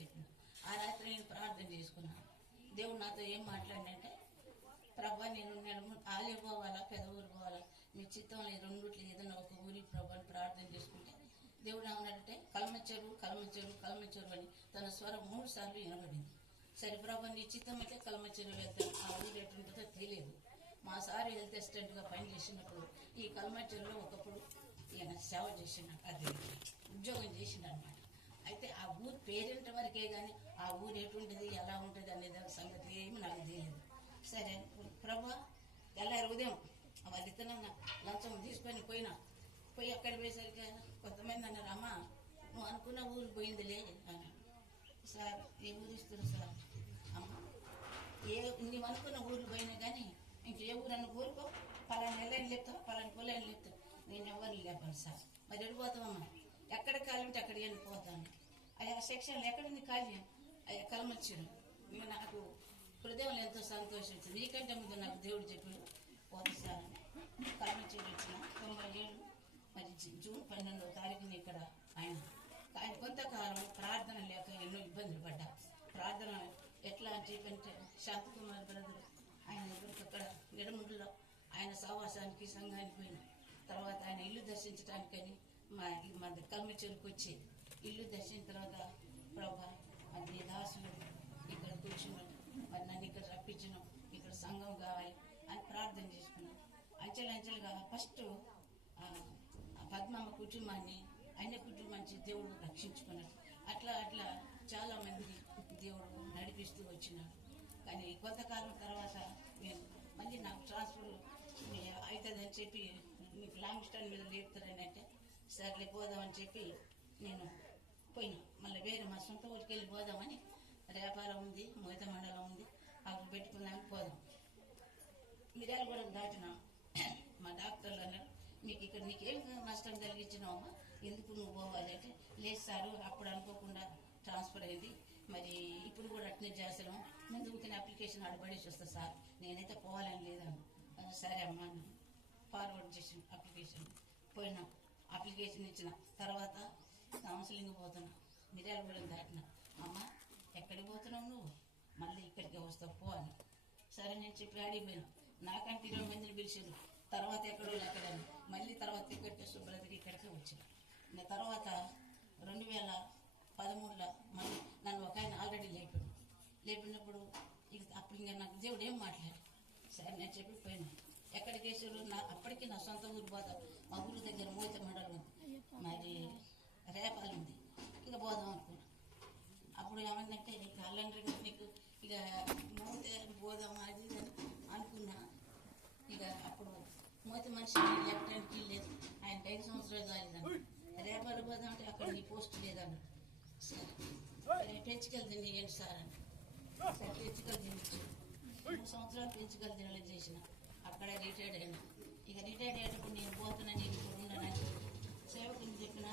చెప్పిన. ఆ రాత్రి నేను ప్రార్థన చేసుకున్నాను. దేవుడు నాతో ఏం మాట్లాడినంటే, ప్రభా నేను ఆలయ పోవాలా, పెద్ద ఊరు పోవాలా, మీ చిత్తంలో ఈ రెండుట్లు ఏదైనా ఒక ఊరికి ప్రభాని ప్రార్థన చేసుకుంటే దేవుడు ఏమన్నాడంటే కలమచ్చారు అని తన స్వరం 3 సార్లు వినబడింది. సరే ప్రభా నీ చిత్తం అయితే కలమచ్చారు వెళ్తాను. ఆ ఊరు ఎటుంటుందో తెలియదు. మా సార్ హెల్త్ అసిస్టెంట్గా పనిచేసినప్పుడు ఈ కలమచ్చర్లో ఒకప్పుడు ఈయన సేవ చేసినాడు, అది ఉద్యోగం చేసిండు అనమాట. అయితే ఆ ఊరు పేరెంట్ వరకే కానీ ఆ ఊరు ఎటుంటుంది ఎలా ఉంటుంది అనేది సంగతి ఏమి నాకు తెలియదు. సరే ప్రభా తెల్లారి ఉదయం వాళ్ళిద్దరం లంచం తీసుకొని పోయి అక్కడ పోయేసరికి కొంతమంది అన్నారు, అమ్మ నువ్వు అనుకున్న ఊరు పోయిందిలే అని. సార్ ఏ ఊరు ఇస్తారు సార్? అమ్మ నువ్వు అనుకున్న ఊరు పోయినా కానీ ఇంకే ఊరన్నా ఊరుకో, పలాని నెలని లేపుతావు, పలాని పొలాన్ని లేపుతావు, నేను ఎవరిని లేపాను సార్. మరి వెళ్ళిపోతావమ్మా, ఎక్కడ కాలంటే అక్కడికి వెళ్ళిపోతాను. అయ్యా సెక్షన్లు ఎక్కడుంది ఖాళీ, అయ్యా కలమచ్చాను. నాకు హృదయంలో ఎంతో సంతోషించింది. నీకంటే ముందు నాకు దేవుడు చెప్పాడు పోతా సార్ అని. కలమచ్చేది వచ్చిన 97 మరి జూన్ 12వ తారీఖున ఇక్కడ ఆయన కొంతకాలం ప్రార్థన లేక ఎన్నో ఇబ్బందులు పడ్డా. ప్రార్థన ఎట్లా అని చెప్పంటే శాంతకుమార్ బ్రదర్ ఆయన దగ్గరికి అక్కడ నిడముడిలో ఆయన సహవాసానికి సంఘానికి పోయిన తర్వాత ఆయన ఇల్లు దర్శించడానికని మా కల్మచెరుకు వచ్చి ఇల్లు దర్శించిన తర్వాత ప్రభా మరి దాసులు ఇక్కడ కూర్చున్నాడు, మరి నన్ను ఇక్కడ రప్పించను, ఇక్కడ సంఘం కావాలి అని ప్రార్థన చేసుకున్నాను. అంచెలంచెలుగా ఫస్ట్ పద్మమ్మ కుటుంబాన్ని అన్ని కుటుంబాన్ని దేవుడు రక్షించుకున్నాడు. అట్లా చాలా మంది దేవుడు నడిపిస్తూ వచ్చినాడు. కానీ కొంతకాలం తర్వాత నేను మళ్ళీ నాకు ట్రాన్స్ఫర్ అవుతుందని చెప్పి మీకు లాంగ్ స్టాండ్ మీద లేపుతారని అంటే సర్లే పోదామని చెప్పి నేను పోయినా. మళ్ళీ వేరే మా సొంత ఊరికి వెళ్ళి పోదామని, రేపారం ఉంది, మోత మండలం ఉంది, అక్కడ పెట్టుకున్నాక పోదాం. మిర్యాలగూడ దాటినా మా డాక్టర్లు అన్నారు, మీకు ఇక్కడ నీకేం నష్టం కలిగించినావమ్మా, ఎందుకు నువ్వు పోవాలి అంటే, లేదు సారు అప్పుడు అనుకోకుండా ట్రాన్స్ఫర్ అయింది, మరి ఇప్పుడు కూడా అట్నే చేస్తున్నాం, ముందుకు అప్లికేషన్ ఆడబడేసి వస్తా సార్, నేనైతే పోవాలని లేదన్నా. సరే అమ్మా ఫార్వర్డ్ చేసిన అప్లికేషన్ పోయినా, అప్లికేషన్ ఇచ్చిన తర్వాత కౌన్సిలింగ్ పోతున్నా. మిర్యాలగూడెం దాటినా, అమ్మ ఎక్కడికి పోతున్నావు నువ్వు, మళ్ళీ ఇక్కడికి వస్తావు పో అని. సరే నేను చెప్పి అడిగిపోయినా. నాకంటే 20 మందిని పిలిచారు. తర్వాత ఎక్కడో ఎక్కడని మళ్ళీ తర్వాత ఇక్కడ శుభ్రతకి ఇక్కడికే వచ్చిన. తర్వాత 2013లో మళ్ళీ నన్ను ఒక ఆయన ఆల్రెడీ లేపినప్పుడు అప్పుడు ఇంకా నాకు దేవుడు ఏం మాట్లాడు. సరే నేను చెప్పిపోయినా. ఎక్కడికి వేసారు అప్పటికి నా సొంత ఊరు పోదాం, మా ఊరి దగ్గర మోత మండలం ఉంది, మరి రేపాలు ఉంది, ఇక పోదాం అనుకున్నా. అప్పుడు ఏమైందంటే నీకు అల్లండ్రి నీకు ఇక మోతే పోదాం అది అనుకున్నా. ఇక అప్పుడు మోతి మనిషి లేపడానికి లేదు, ఆయన 5 సంవత్సరాలు కాలేదన్న. రేపాలు పోదాం అంటే అక్కడ నీ పోస్ట్ లేదన్న. సరే పెంచుకెళ్తుంది ఏంటి సార్ అని. సరే పెంచుకెళ్ళి తినచ్చు. 3 సంవత్సరాలు పెంచుకెళ్ళి తినలే చేసిన. అక్కడ రిటైర్డ్ అయినా. ఇక రిటైర్డ్ అయ్యేటప్పుడు నేను పోతున్నా, నేను ఇప్పుడు ఉండనని సేవకుని చెప్పిన,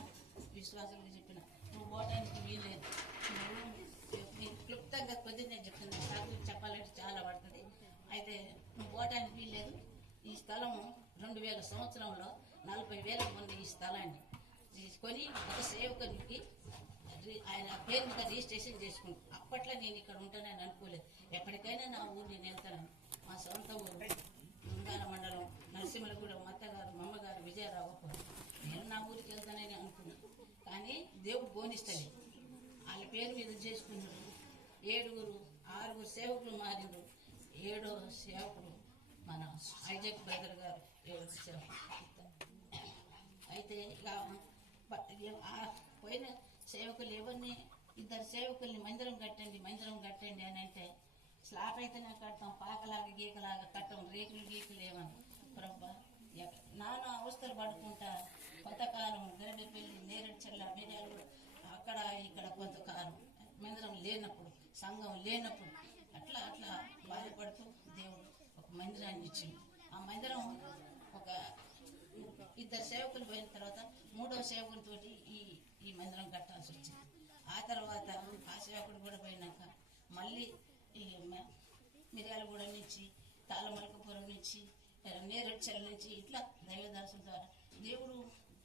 విశ్వాసులకు చెప్పిన, నువ్వు పోవడానికి వీల్లేదు, నువ్వు క్లుప్తంగా కొద్దిగా నేను చెప్తున్నాను, నాకు చెప్పాలంటే చాలా పడుతుంది. అయితే నువ్వు పోవడానికి వీల్లేదు. ఈ స్థలం 2000 సంవత్సరంలో 40,000 మంది ఈ స్థలాన్ని తీసుకొని ఒక సేవకునికి ఆయన పేరు మీద రిజిస్ట్రేషన్ చేసుకుంటాను. అప్పట్లో నేను ఇక్కడ ఉంటానని అనుకోలేదు. ఎప్పటికైనా నా ఊరు నేను వెళ్తాను. మా సొంత ఊరు ఉంగాల మండలం నరసింహలగూడెం, మా అత్తగారు మా అమ్మగారు విజయరావు. నేను నా ఊరికి వెళ్తానని అనుకున్నాను. కానీ దేవుడు బోనిస్తాడు. వాళ్ళ పేరు మీద చేసుకున్నాడు. 6 సేవకులు మారిండు. 7వ సేవకుడు మన ఐజక్ బ్రదర్ గారు 7వ సేవకుడు. అయితే పోయిన సేవకులు ఎవరిని 2 సేవకుల్ని మందిరం కట్టండి అని అంటే, స్లాబ్ అయితేనే కడతాం, పాకలాగా గీకలాగా కట్టం, రేకులు గీకులు ఏమని. ప్రభా నానా అవస్థలు పడుకుంటా కొంతకాలం గరడపల్లి, నేరేడుచెర్ల, మిర్యాలగూడ అక్కడ ఇక్కడ కొంతకాలం మందిరం లేనప్పుడు, సంఘం లేనప్పుడు అట్లా బాధపడుతూ దేవుడు ఒక మందిరాన్ని ఇచ్చింది. ఆ మందిరం ఒక 2 సేవకులు పోయిన తర్వాత 3వ సేవకునితో ఈ మందిరం కట్టాల్సి వచ్చింది. ఆ తర్వాత ఆ సేవకుడు కూడా పోయినాక మళ్ళీ ఈ మిర్యాలగూడ నుంచి, తాళమలకపురం నుంచి, నేరేడుచెర్ల నుంచి ఇట్లా దైవదాసుల ద్వారా దేవుడు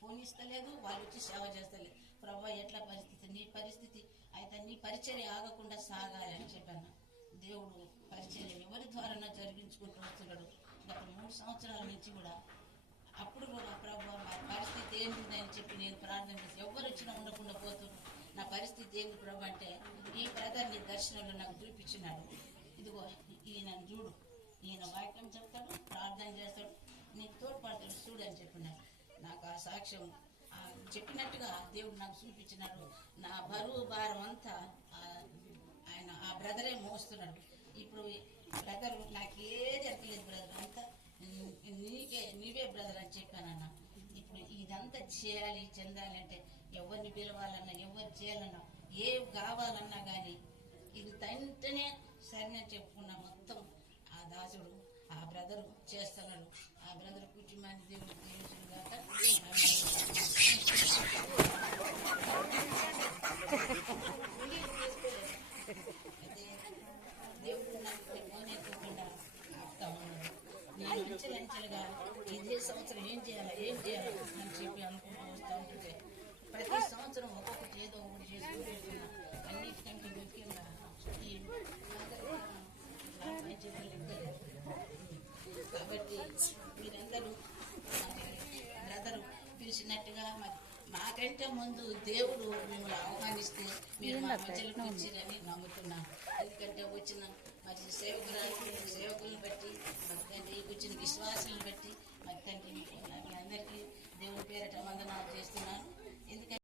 పోనిస్తలేదు. వాళ్ళు వచ్చి సేవ చేస్తలేదు. ప్రభా ఎట్లా పరిస్థితి, నీ పరిస్థితి అయితే నీ పరిచర్య ఆగకుండా సాగాలి అని చెప్పాను. దేవుడు పరిచర్య ఎవరి ద్వారా జరిగించుకుంటూ వస్తున్నాడు. గత 3 సంవత్సరాల నుంచి కూడా అప్పుడు కూడా ప్రభు మా పరిస్థితి ఏంటిదని చెప్పి నేను ప్రార్థన చేసి ఎవరు వచ్చినా ఉండకుండా పోతున్నాను. నా పరిస్థితి ఏంటి ప్రభు అంటే ఈ బ్రదర్ని దర్శనంలో నాకు చూపించినాడు. ఇదిగో ఈయన చూడు, ఈయన వాక్యం చెప్తాడు, ప్రార్థన చేస్తాడు, నీకు తోడ్పడతాడు చూడు అని చెప్పినాడు. నాకు ఆ సాక్ష్యం చెప్పినట్టుగా దేవుడు నాకు చూపించినాడు. నా బరువు భారం అంతా ఆయన ఆ బ్రదరే మోస్తున్నాడు. ఇప్పుడు బ్రదర్ నాకే జరగలేదు బ్రదర్, అంతా నీవే బ్రదర్ అని చెప్పానన్న. ఇప్పుడు ఇదంతా చేయాలి చెందాలి అంటే ఎవరిని పిలవాలన్నా ఎవరు చేయాలన్నా ఏం కావాలన్నా కానీ ఇది వెంటనే సరే చెప్పుకున్నా. మొత్తం ఆ దాసుడు ఆ బ్రదరు చేస్తున్నాడు. ఆ బ్రదర్ కుటుంబాన్ని దేవుడు దీవించిన గాక. దేవుడు నాకు మోనేకోకుండా ఆపుతా ఉన్నాడు. నేను అంచెలంచెలుగా ఇదే సంవత్సరం ఏం చేయాలా అని చెప్పి అనుకుంటూ వస్తూ ఉంటుంటే ప్రతి సంవత్సరం ఒక్కొక్కటి ఏదో ఒకటి చేసుకుంటూ వెళ్తున్నా. అన్నిటికంటే ముఖ్యంగా ఈ కాబట్టి మీరందరూ బ్రదరు పిలిచినట్టుగా మాకంటే ముందు దేవుడు మిమ్మల్ని ఆహ్వానిస్తే మీరు మా మధ్యలోకి వచ్చిరని నమ్ముతున్నాను. ఎందుకంటే వచ్చిన మరి సేవకులను బట్టి మరి తండ్రి వచ్చిన విశ్వాసాలను బట్టి మరి తండ్రి అందరికీ దేవుని పేరట వందనాలు చేస్తున్నాను. ఎందుకంటే